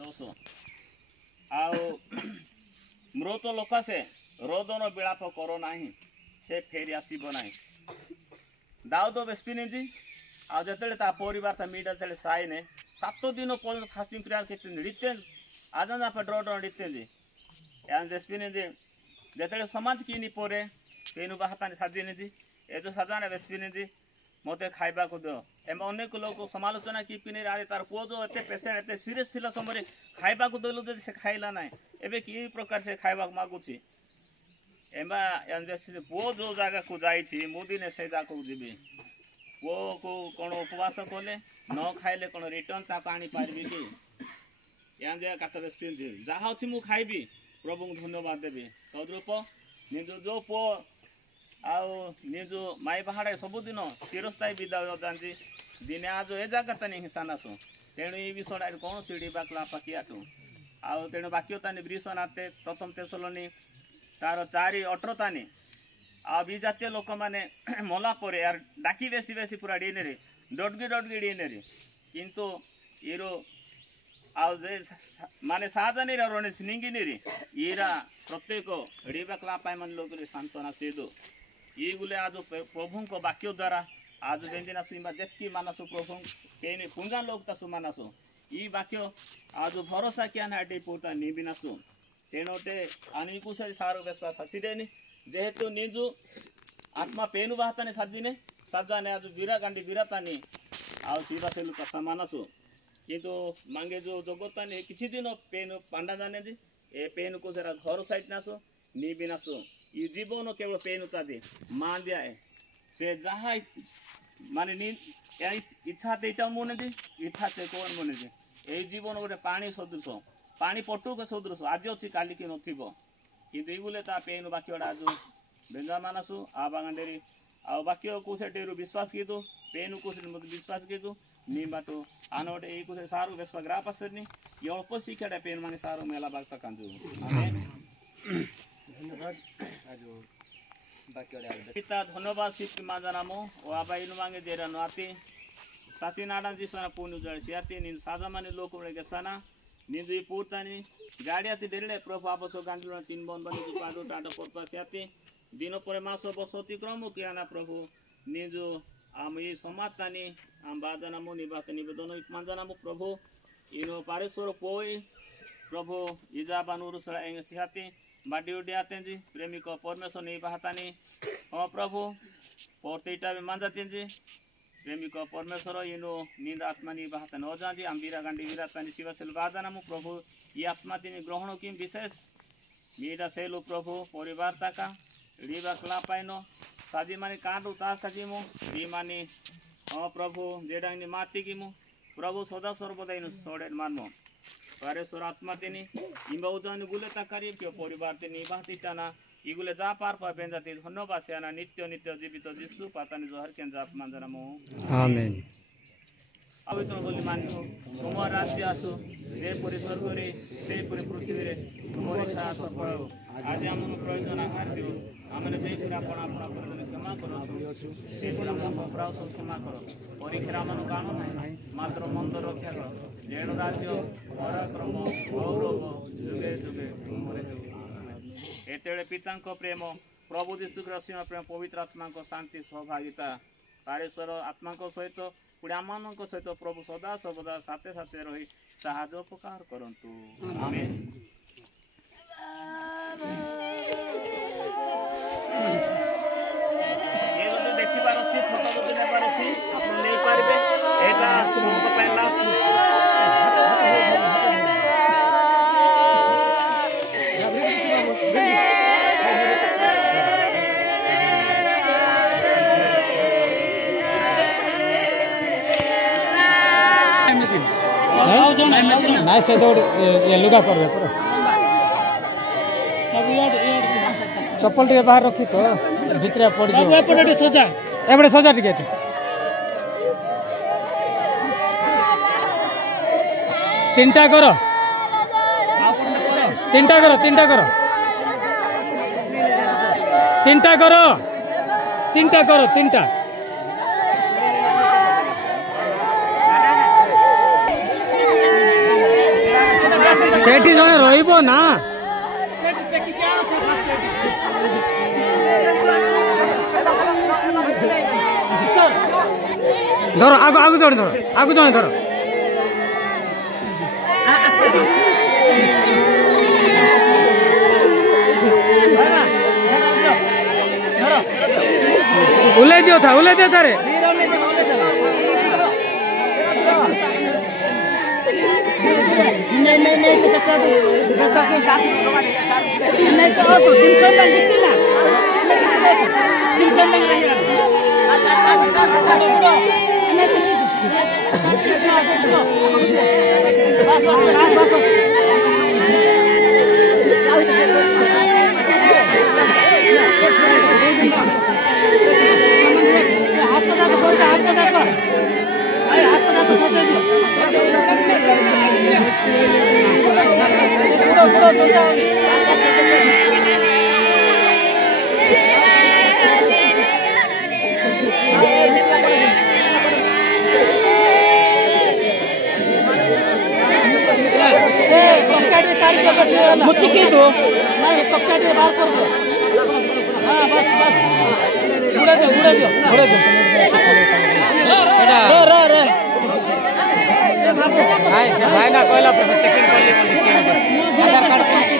10 आओ मृत लोक से रोदन विलाप करो नाही से फेरी आसब ना दाऊद बेस्पिनी जी आज जो परिवार था मीडा चले साइने 7 दिन पर्यटन फास्टिंग प्रेयर के नड़ीते आज आप ड्रॉ नड़ीते जी यान बेस्पिनी जी जो समाज की पर पेनु बाहतानी साजिनी जी ये जो साजाने बेस्पिनी जी मत खाइबा को दो एम अनेक लोग समालोचना की पिनी आए तार पुओ जो एते पेशेंट एते सीरियस थिला समय खाइबा को देलु जे से खाइला ना एबे की प्रकार से खाइबा मागुची एमा पुओ जो जगह को जाइछि मुदिने से जाको जीबी पुओ को कोन उपवास कोले न खाइले कोन रिटर्न ता पानी पारबी कि यान जे कात बेस्पिन जी जहा अछि मु खाइबी प्रभु धन्यवाद देबी तद्रूप निजो जो पुओ आउ निजो माई पहाड़े सबुदिन चिरस्थायी विद्या जाती दिने आज ए जगह तानी हिसानासु तेणु ये विषय कौन सीढ़ी बाकला पाकियाटू आउ तेणु बाक्य तानी ब्रीसनाते प्रथम तेसलोनी तार 4:18 तानी आ विजातीय लोक माने मला परे यार डाकी बेसी बेसी पूरा डीने रे डडगी डीने रे किंतु इरो आउ जे माने साधनी रोने स्निंगिनी रे इरा प्रत्येक रीबाकला पाए मन लोक रे सांत्वना सेदो ये गुले आज प्रभु को वाक्य द्वारा आज व्यंजना सुमा जेति मानसु प्रभु केने पुंजा लोग तसु मानसु ई वाक्य आज भरोसा क्या नाटे पोता निबिनासु तेनोटे अनिकु से सारो विश्वास हसिदेनी जेहेतु निजु आत्मा पेनु बाहताने साजिने साजाने आज वीरा गांडी वीरातानी आ शिवा सेलु का समानसु किंतु मांगे जो जगताने किछि दिन पेनु पांडा जाने जी ए पेनु को जरा घर साइड नासु निबिनासु ये जीवन केवल पेनुता दे मान दिया है से जहाँ माने इच्छा देटा मन दे इच्छा से कौन मन दे ये जीवन गोटे पानी सदृश पानी पटु के सदृश आज अच्छी काली की नथिबो किंतु ये ता पेन वाक्य आज बेंजा मानसु आ बागंडेरी आ वाक्य को सेटेरु विश्वास कीदु पेन को से विश्वास कीदु निबाटो आनोटे ए को से सारू विश्वास ग्राफ असरनी ये अल्प शिक्षाटा पेन माने सारू मेला बागता कांजु आमेन धन्यवाद आज पिता धन्यवाद सिद्धि माजा नामो ओ आबा इनु मांगे जेरा नाती सासी नाडा जी सना पुनु जळ सियाती निन साजा माने लोक उळे गेसाना निदु पूर्तानी गाडियाती देले प्रभु आपसो गांडुना 3 बन बनी जो पाडो टाटा परपा सियाती दिनो परे मास बसति क्रम कियाना प्रभु निजु आम ये समातानी आम बाजा नामो निबात निवेदन माजा नामो प्रभु इनो पारेश्वर पोई प्रभु इजा बानुरु सळा एंग सियाती बाडी उडियाते जी प्रेमिक परमेश्वर नहीं बहातानी हाँ प्रभु पोर्तेटा भी मांजाते जी प्रेमिक परमेश्वर इनो नींद आत्मा नहीं बहाता न जा जी अंबीरा गांडी वीरातानी शिवा सेल बाजा नामु प्रभु ये आत्मा तिनी ग्रहण की विशेष मीरा सेलु प्रभु परिवार ताका रीबा क्ला पाइनो साजी माने कांडू ता सजीमु री माने हाँ प्रभु जेडांगनी माटी की मु प्रभु सदा सर्वदा इनो सोडे मानमो पारेश्वर आत्मा तिनी इम्बाउजानी गुले ताकारी प्यो परिवार तिनी बातिटाना इगुले जा पार पा बेंजाती धन्यवाद सेना नित्य नित्य जीवित जिसु पातानी जोहर केन जाप मानजनामो आमेन पवित्र बोली मानियो तुमर राज्य आसु जे परि स्वर्ग रे से परि पृथ्वी रे तुमर साथ पड़ो आज हमन प्रयोजन आहार दियो हमने जे पूरा अपना अपना प्रयोजन क्षमा करो से पूरा हम अपराध क्षमा करो परीक्षा मन कानो नाही मात्र मंद रक्षा करो जेणु राज्य पराक्रम गौरव जुगे जुगे तुमरे एतेळे पितांको प्रेम प्रभु यीशु ख्रीष्टଙ୍କ प्रेम पवित्र आत्माଙ୍କ शांति सहभागिता पारेश्वर आत्माଙ୍କ सहित पुणे आमମାନଙ୍କ सहित प्रभु सदा सर्वदा साथे साथे रही साहाय्य उपकार करंतु आमेन। ये जो देखिबार अछि फोटो जो नेबार अछि आपण नै पारबे एटा तुमको पे लास्ट नाइ से दौड़ ये लुगा करबे पर चप्पल टे बाहर रखी तो भितरे पड़ जो एपटे सजा एपटे सजा टिके तीनटा करो तीनटा करो तीनटा करो तीनटा करो तीनटा करो तीनटा सेठी जने रहिबो ना धरो आगु आगु जने धरो आगु जने धरो उले दियो थारे मुच्ची दो नहीं पक्का के बाहर कर दो हां बस बस उड़ा दो रे भाई से भाई ना कहला पर चेकिंग कर ले आधार कार्ड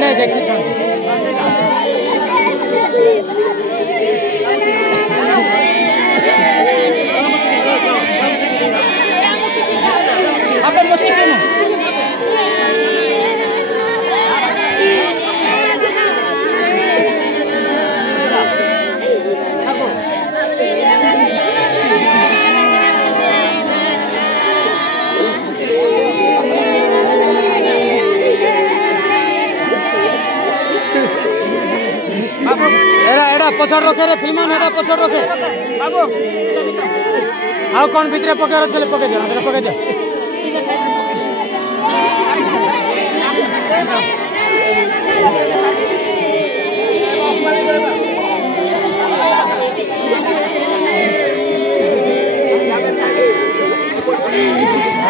नहीं देखी छ अपन बच्चे क्यों एरा पछड़ रखे रे फिल्मान एरा पछड़ रखे बाबू आउ कौन भीतर पके चले पके दे पके दे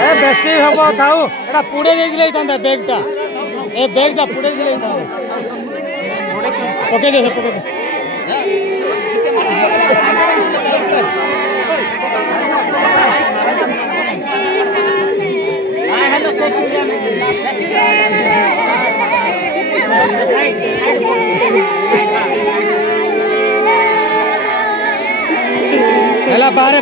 ए बेसी हबो थाउ एटा पुडे दे गेलै तंदा बैगटा ए बैगटा पुडे गेलै तंदा पके दे हेला बारे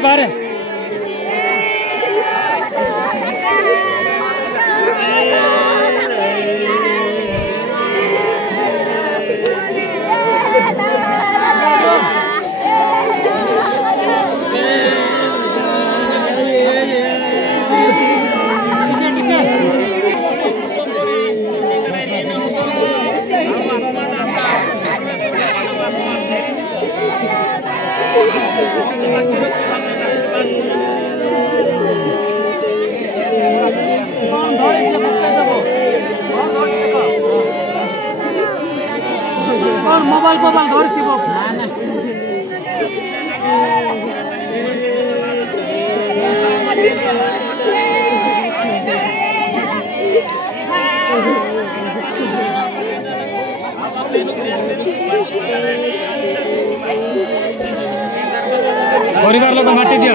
मोबाइल धर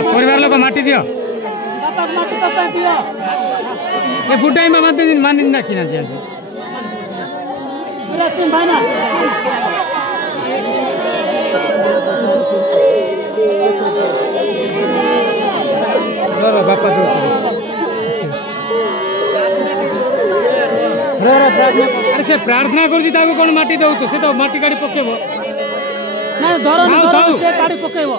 परिवार लोग माटी दियो ए बुढ़ाई में माटी दिन मान ना किना चाहिए बापा अरे से प्रार्थना कर कौन माटी दौच से तो माटी गाड़ी पकेब गाड़ी पकेब